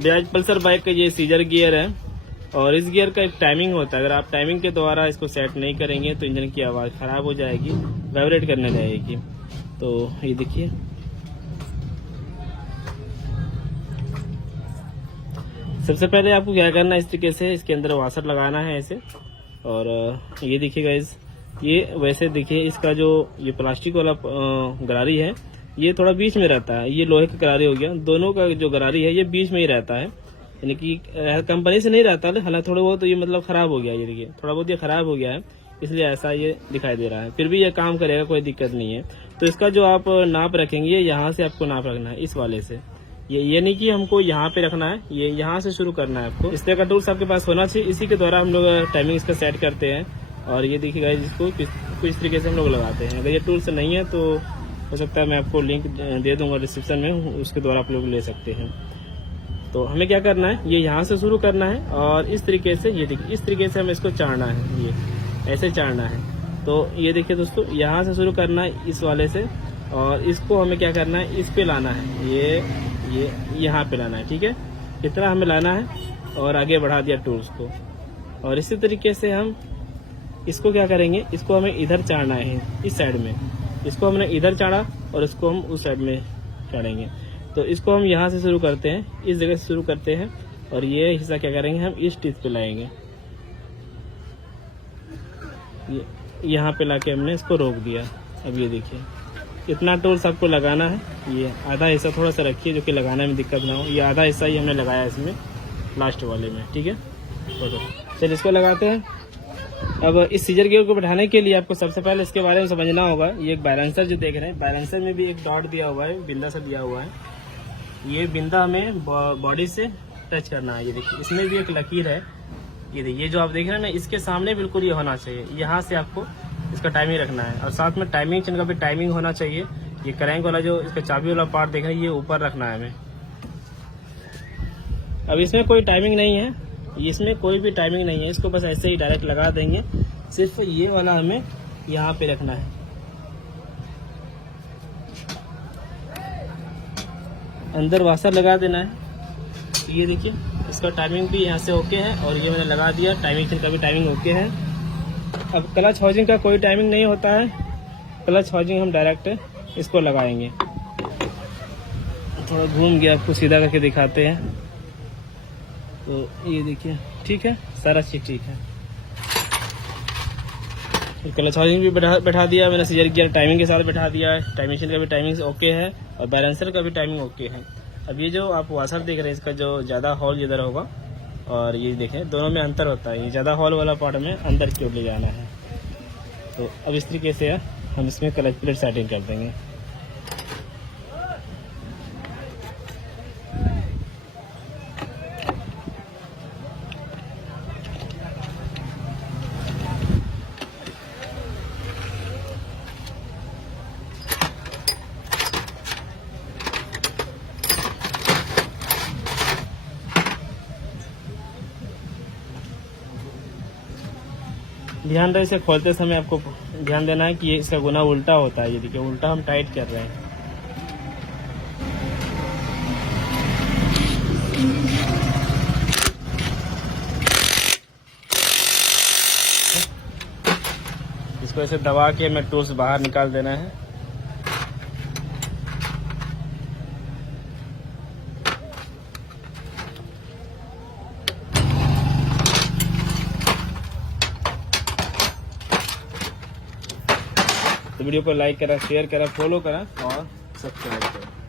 Bajaj Pulsar bike का ये scissor gear है और इस गियर का एक टाइमिंग होता है। अगर आप टाइमिंग के द्वारा इसको सेट नहीं करेंगे तो इंजन की आवाज़ ख़राब हो जाएगी, वाइब्रेट करने लगेगी। तो ये देखिए, सबसे पहले आपको क्या करना है, इस तरीके से इसके अंदर वाशर लगाना है ऐसे। और ये देखिए गाइस, ये वैसे देखिए इसका जो ये प्लास्टिक वाला गरारी है ये थोड़ा बीच में रहता है, ये लोहे का गरारी हो गया। दोनों का जो गरारी है ये बीच में ही रहता है, यानी कि कंपनी से नहीं रहता है। हालांकि थोड़ा बहुत तो ये मतलब खराब हो गया, ये देखिए थोड़ा बहुत ये खराब हो गया है, इसलिए ऐसा ये दिखाई दे रहा है। फिर भी ये काम करेगा, कोई दिक्कत नहीं है। तो इसका जो आप नाप रखेंगे, यहाँ से आपको नाप रखना है, इस वाले से। ये नहीं कि हमको यहाँ पे रखना है, ये यहाँ से शुरू करना है आपको। इस तरह का टूल्स आपके पास होना चाहिए, इसी के द्वारा हम लोग टाइमिंग इसका सेट करते हैं। और ये देखिएगा, इसको कुछ तरीके से हम लोग लगाते हैं। अगर ये टूल्स नहीं है तो हो सकता है मैं आपको लिंक दे दूंगा डिस्क्रिप्शन में, उसके द्वारा आप लोग ले सकते हैं। तो हमें क्या करना है, ये यहाँ से शुरू करना है और इस तरीके से, ये देखिए इस तरीके से हमें इसको चाड़ना है, ये ऐसे चाड़ना है। तो ये देखिए दोस्तों, यहाँ से शुरू करना है इस वाले से, और इसको हमें क्या करना है, इस पे लाना है, ये यहाँ पे लाना है। ठीक है, इतना हमें लाना है और आगे बढ़ा दिया टूल्स को। और इसी तरीके से हम इसको क्या करेंगे, इसको हमें इधर चाड़ना है, इस साइड में। इसको हमने इधर चाड़ा और इसको हम उस साइड में चाड़ेंगे। तो इसको हम यहाँ से शुरू करते हैं, इस जगह से शुरू करते हैं, और ये हिस्सा क्या करेंगे, हम इस टीथ पे लाएंगे। यहाँ पे लाके हमने इसको रोक दिया। अब ये देखिए, इतना टूल्स आपको लगाना है। ये आधा हिस्सा थोड़ा सा रखिए जो कि लगाने में दिक्कत ना हो। ये आधा हिस्सा ही हमने लगाया इसमें, लास्ट वाले में। ठीक है, चलिए इसको लगाते हैं। अब इस सीजर गियर को बैठाने के लिए आपको सबसे पहले इसके बारे में समझना होगा। ये एक बैलेंसर जो देख रहे हैं, बैलेंसर में भी एक डॉट दिया हुआ है, बिंदा सा दिया हुआ है। ये बिंदा हमें बॉडी से टच करना है। ये देखिए, इसमें भी एक लकीर है। ये देखिए, ये जो आप देख रहे हैं ना, इसके सामने बिल्कुल ये होना चाहिए। यहाँ से आपको इसका टाइमिंग रखना है, और साथ में टाइमिंग चेन का भी टाइमिंग होना चाहिए। ये क्रैंक वाला जो इसका चाबी वाला पार्ट देख रहे हैं, ये ऊपर रखना है हमें। अब इसमें कोई टाइमिंग नहीं है, इसमें कोई भी टाइमिंग नहीं है, इसको बस ऐसे ही डायरेक्ट लगा देंगे। सिर्फ ये वाला हमें यहाँ पे रखना है। अंदर वाशर लगा देना है। ये देखिए, इसका टाइमिंग भी यहाँ से ओके है, और ये मैंने लगा दिया। टाइमिंग चेन का भी टाइमिंग ओके है। अब क्लच हाउसिंग का कोई टाइमिंग नहीं होता है, क्लच हाउसिंग हम डायरेक्ट इसको लगाएंगे। थोड़ा घूम गया, आपको सीधा करके दिखाते हैं। तो ये देखिए, ठीक है, सारा चीज ठीक है। क्लच हाउसिंग भी बैठा दिया मैंने, सीजर गियर टाइमिंग के साथ बैठा दिया है। टाइमिंग का भी टाइमिंग ओके है, और बैलेंसर का भी टाइमिंग ओके है। अब ये जो आप वाशर देख रहे हैं, इसका जो ज़्यादा हॉल इधर होगा, और ये देखें दोनों में अंतर होता है। ये ज़्यादा हॉल वाला पार्ट में अंदर की ओर ले जाना है। तो अब इस तरीके से हम इसमें क्लच प्लेट सेटिंग कर देंगे। ध्यान रहे, इसे खोलते समय आपको ध्यान देना है कि ये इसका गुना उल्टा होता है। ये देखिए, उल्टा हम टाइट कर रहे हैं। इसको ऐसे दबा के हमें टूल्स बाहर निकाल देना है। तो वीडियो को लाइक करा, शेयर करा, फॉलो करा और सब्सक्राइब करा।